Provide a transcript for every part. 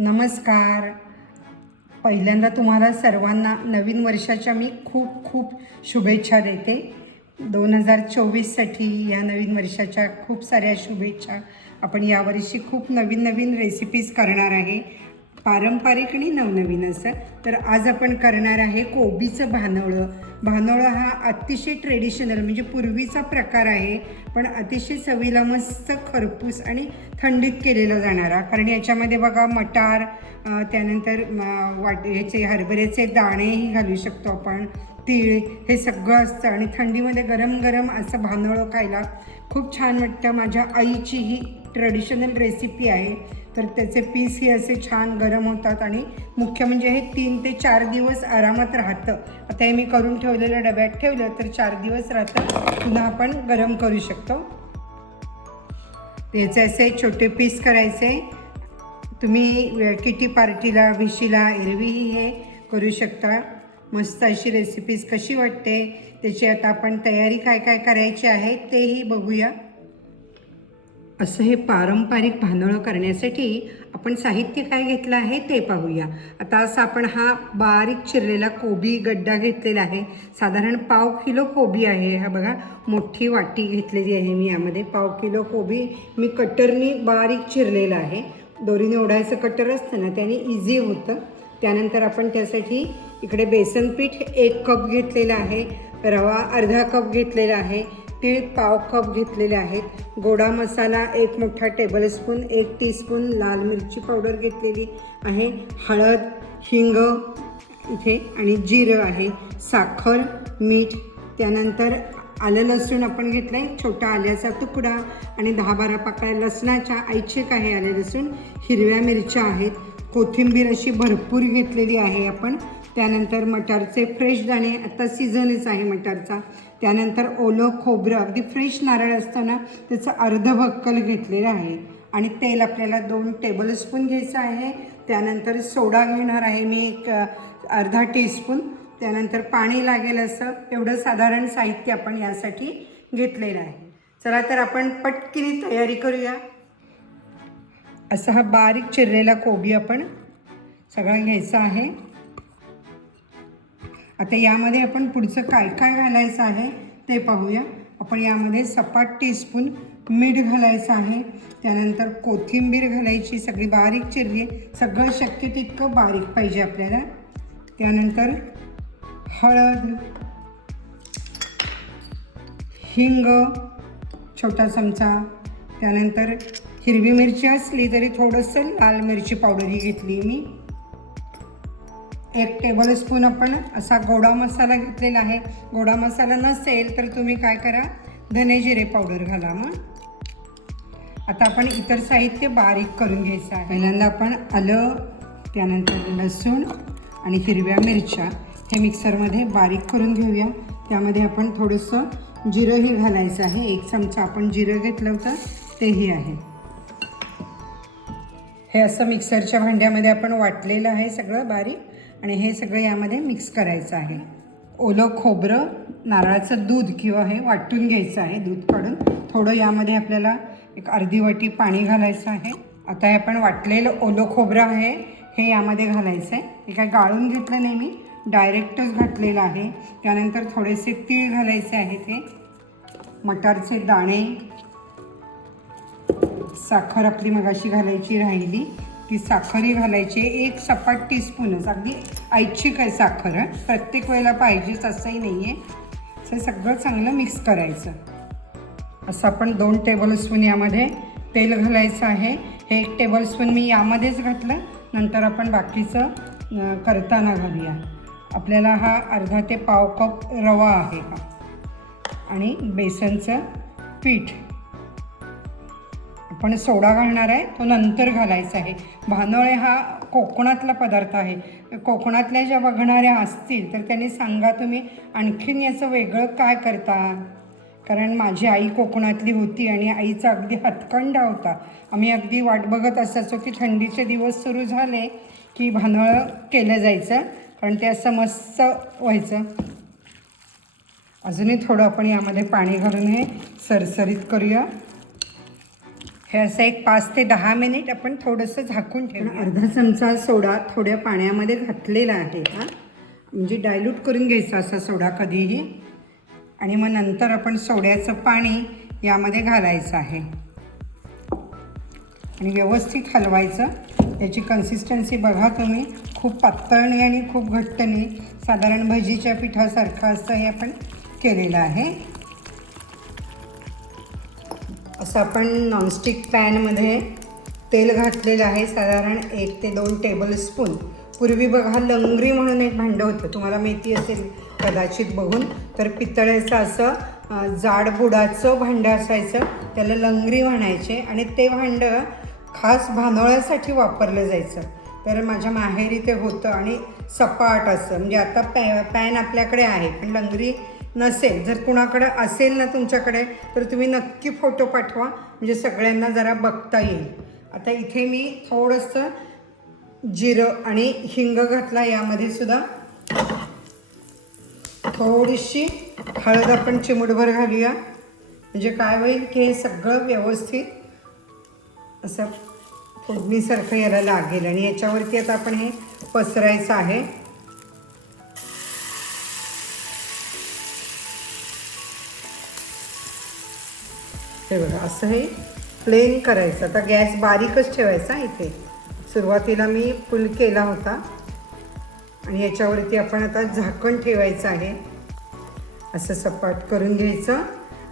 नमस्कार. पहिल्यांदा तुम्हाला सर्वांना नवीन वर्षाच्या मी खूप खूप शुभेच्छा देते. दोन हजार चोवीससाठी या नवीन वर्षाच्या खूप साऱ्या शुभेच्छा. आपण यावर्षी खूप नवीन नवीन रेसिपीज करणार आहे. पारंपरिक आणि नवनवीन असं. तर आज आपण करणार आहे कोबीचं भानवळं भानोळा हा अतिशय ट्रेडिशनल म्हणजे पूर्वीचा प्रकार आहे पण अतिशय चवीला मस्त खरपूस आणि थंडीत केलेला जाणारा. कारण याच्यामध्ये बघा मटार त्यानंतर वाट ह्याचे हरभऱ्याचे दाणेही घालू शकतो आपण. तीळ हे सगळं असतं आणि थंडीमध्ये गरम गरम असं भानोळं खायला खूप छान वाटतं. माझ्या आईची ही ट्रेडिशनल रेसिपी आहे. तर त्याचे पीसही असे छान गरम होतात आणि मुख्य म्हणजे हे तीन ते चार दिवस आरामात राहतं. आता हे मी करून ठेवलेलं डब्यात ठेवलं तर चार दिवस राहतं. पुन्हा आपण गरम करू शकतो. त्याचे असे छोटे पीस करायचे तुम्ही किटी पार्टीला विशीला एरवीही हे करू शकता. मस्त अशी रेसिपीज कशी वाटते? त्याची आता आपण तयारी काय काय करायची आहे तेही बघूया. असं हे पारंपरिक भांदळं करण्यासाठी आपण साहित्य काय घेतलं आहे ते पाहूया. आता असं आपण हा बारीक चिरलेला कोबी गड्डा घेतलेला आहे. साधारण पाव किलो कोबी आहे. हा बघा मोठी वाटी घेतलेली आहे मी यामध्ये. पाव किलो कोबी मी कटरनी बारीक चिरलेला आहे. दोरीने ओढायचं कटर असतं ना त्याने इझी होतं. त्यानंतर आपण त्यासाठी इकडे बेसन पीठ एक कप घेतलेला आहे. रवा अर्धा कप घेतलेला आहे. तीळ पाव कप घेतलेले आहेत. गोडा मसाला एक मोठा टेबलस्पून एक टीस्पून लाल मिरची पावडर घेतलेली आहे. हळद हिंग इथे आणि जिरं आहे. साखर मीठ त्यानंतर आलं लसूण आपण घेतलं आहे छोटा आल्याचा तुकडा आणि दहा बारा पाकळ्या लसणाच्या ऐच्छिक आहे आले लसूण. हिरव्या मिरच्या आहेत. कोथिंबीर अशी भरपूर घेतलेली आहे आपण. त्यानंतर मटारचे फ्रेश दाणे आता सीझनच आहे मटारचा. त्यानंतर ओलं खोबरं अगदी फ्रेश नारळ असताना त्याचं अर्ध भक्कल घेतलेलं आहे. आणि तेल आपल्याला दोन टेबलस्पून घ्यायचं आहे. त्यानंतर सोडा घेणार आहे मी एक अर्धा टीस्पून त्यानंतर पाणी लागेल असं एवढं साधारण साहित्य आपण यासाठी घेतलेलं आहे. चला तर आपण पटकिनी तयारी करूया. असा हा बारीक चिरलेला कोबी आपण सगळा घ्यायचा आहे. आता यामध्ये आपण पुढचं काय काय घालायचं आहे ते पाहूया. आपण यामध्ये सपाट टीस्पून मीठ घालायचं आहे. त्यानंतर कोथिंबीर घालायची सगळी बारीक चिरली. सगळं शक्य तितकं बारीक पाहिजे आपल्याला. त्यानंतर हळद हिंग छोटा चमचा. त्यानंतर हिरवी मिरची असली तरी थोडंसं लाल मिरची पावडरही घेतली मी. एक टेबल स्पून आपण असा गोडा मसाला घेतलेला आहे. गोडा मसाला नसेल तर तुम्ही काय करा धने जिरे पावडर घाला मग. आता आपण इतर साहित्य बारीक करून घ्यायचं आहे. पहिल्यांदा आपण आलं त्यानंतर लसूण आणि हिरव्या मिरच्या हे मिक्सरमध्ये बारीक करून घेऊया. त्यामध्ये आपण थोडंसं जिरंही घालायचं आहे. एक चमचा आपण जिरं घेतलं होतं तेही आहे. हे असं मिक्सरच्या भांड्यामध्ये आपण वाटलेलं आहे सगळं बारीक. आणि हे सगळं यामध्ये मिक्स करायचं आहे. ओलं खोबरं नारळाचं दूध किंवा हे वाटून घ्यायचं आहे दूध काढून. थोडं यामध्ये आपल्याला एक अर्धी वाटी पाणी घालायचं आहे. आता हे आपण वाटलेलं ओलं खोबरं आहे हे यामध्ये घालायचं आहे. हे काय गाळून घेतलं नाही मी डायरेक्टच घातलेलं आहे. त्यानंतर थोडेसे तीळ घालायचे आहेत हे. मटारचे दाणे. साखर आपली मगाशी घालायची राहिली. ती साखरही घालायची आहे. एक सपाट टीस्पूनच अगदी ऐच्छिक आहे साखर प्रत्येक वेळेला पाहिजेच असंही नाही आहे असं सगळं चांगलं मिक्स करायचं. असं आपण दोन टेबलस्पून यामध्ये तेल घालायचं आहे. हे एक टेबलस्पून मी यामध्येच घातलं. नंतर आपण बाकीचं करताना घालूया. आपल्याला हा अर्धा ते पाव कप रवा आहे हा. आणि बेसनचं पीठ. आपण सोडा घालणार आहे तो नंतर घालायचा आहे. भानोळे हा कोकणातला पदार्थ आहे. कोकणातल्या ज्या बघणाऱ्या असतील तर त्यांनी सांगा तुम्ही आणखीन याचं वेगळं काय करता? कारण माझी आई कोकणातली होती आणि आईचा अगदी हातखंडा होता. आम्ही अगदी वाट बघत असायचो की थंडीचे दिवस सुरू झाले की भानळं केलं जायचं कारण ते असं मस्त व्हायचं. अजूनही थोडं आपण यामध्ये पाणी घालून हे सरसरीत करूया. हे असं एक पाच ते दहा मिनिट आपण थोडंसं झाकून ठेवू अर्धा चमचा सोडा थोड्या पाण्यामध्ये घातलेला आहे हा. म्हणजे डायल्यूट करून घ्यायचा असा सोडा कधीही. आणि मग नंतर आपण सोड्याचं पाणी यामध्ये घालायचं आहे. आणि व्यवस्थित हलवायचं. याची कन्सिस्टन्सी बघा तुम्ही. खूप पातळ नाही आणि खूप घट्ट नाही. साधारण भजीच्या पिठासारखं असं हे आपण केलेलं आहे. आपण नॉनस्टिक पॅनमध्ये तेल घातलेलं आहे साधारण एक ते दोन टेबल स्पून पूर्वी बघा लंगरी म्हणून एक भांडं होतं. तुम्हाला माहिती असेल कदाचित बघून. तर पितळेचं असं जाड बुडाचं भांडं असायचं. त्याला लंगरी म्हणायचे आणि ते भांडं खास भांदोळ्यासाठी वापरलं जायचं. तर माझ्या माहेरी ते होतं आणि सपाट असं. म्हणजे आता पॅ पॅन आपल्याकडे आहे पण लंगरी नसेल जर कुणाकडे असेल ना तुमच्याकडे तर तुम्ही नक्की फोटो पाठवा. म्हणजे सगळ्यांना जरा बघता येईल. आता इथे मी थोडंसं जिरं आणि हिंग घातला यामध्ये सुद्धा. थोडीशी हळद आपण चिमूटभर घालूया. म्हणजे काय होईल की हे सगळं व्यवस्थित असं फोडणीसारखं याला लागेल. आणि याच्यावरती आता आपण हे पसरायचं आहे. हे बघा असं हे प्लेन करायचं. आता गॅस बारीकच ठेवायचा इथे. सुरुवातीला मी फुल केला होता. आणि याच्यावरती आपण आता झाकण ठेवायचं आहे. असं सपाट करून घ्यायचं.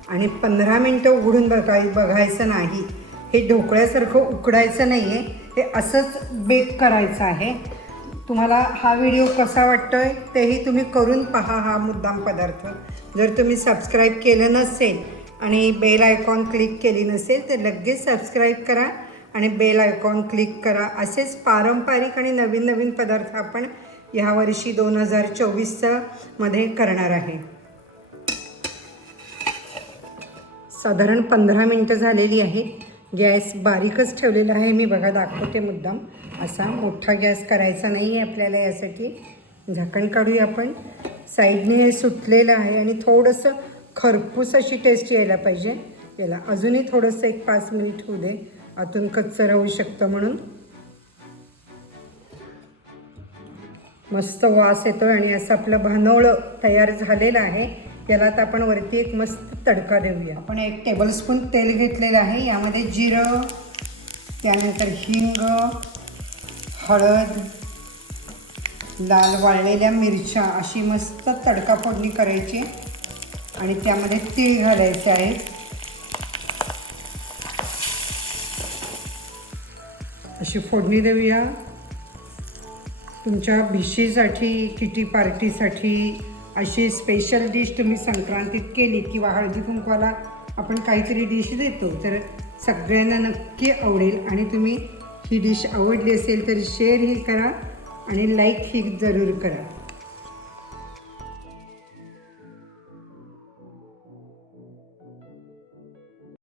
आणि पंधरा मिनटं उघडून बघाय बघायचं नाही. हे ढोकळ्यासारखं उकडायचं नाही आहे हे असंच बेक करायचं आहे. तुम्हाला हा व्हिडिओ कसा वाटतो आहे तेही तुम्ही करून पहा हा मुद्दाम पदार्थ. जर तुम्ही सबस्क्राईब केलं नसेल आणि बेल आयकॉन क्लिक केली नसेल तर लगेच सबस्क्राईब करा आणि बेल आयकॉन क्लिक करा. असेच पारंपरिक आणि नवीन नवीन पदार्थ आपण ह्यावर्षी दोन हजार चोवीसचं मध्ये करणार आहे. साधारण पंधरा मिनटं झालेली आहे. गॅस बारीकच ठेवलेला आहे. मी बघा दाखवते मुद्दाम. असा मोठा गॅस करायचा नाही आहे आपल्याला यासाठी. झाकण काढूया आपण. साईडने हे सुटलेलं आहे आणि थोडंसं खरपूस अशी टेस्ट यायला पाहिजे. याला अजूनही थोडंसं एक पाच मिनिट होऊ दे. आतून कच्चं राहू शकतं म्हणून. मस्त वास येतो आणि असं आपलं भानवळं तयार झालेलं आहे. याला आता आपण वरती एक मस्त तडका देऊया. आपण एक टेबलस्पून तेल घेतलेलं आहे. यामध्ये जिरं त्यानंतर हिंग हळद लाल वाळलेल्या मिरच्या अशी मस्त तडका फोडणी करायची. आणि त्यामध्ये तीळ घालायचे आहे. अशी फोडणी देऊया. तुमच्या भिशीसाठी किटी पार्टीसाठी अशी स्पेशल डिश तुम्ही संक्रांतीत केली किंवा हळदी कुंकवाला आपण काहीतरी डिश देतो तर सगळ्यांना नक्की आवडेल आणि तुम्ही ही डिश आवडली असेल तर शेअर ही करा आणि लाईकही जरूर करा.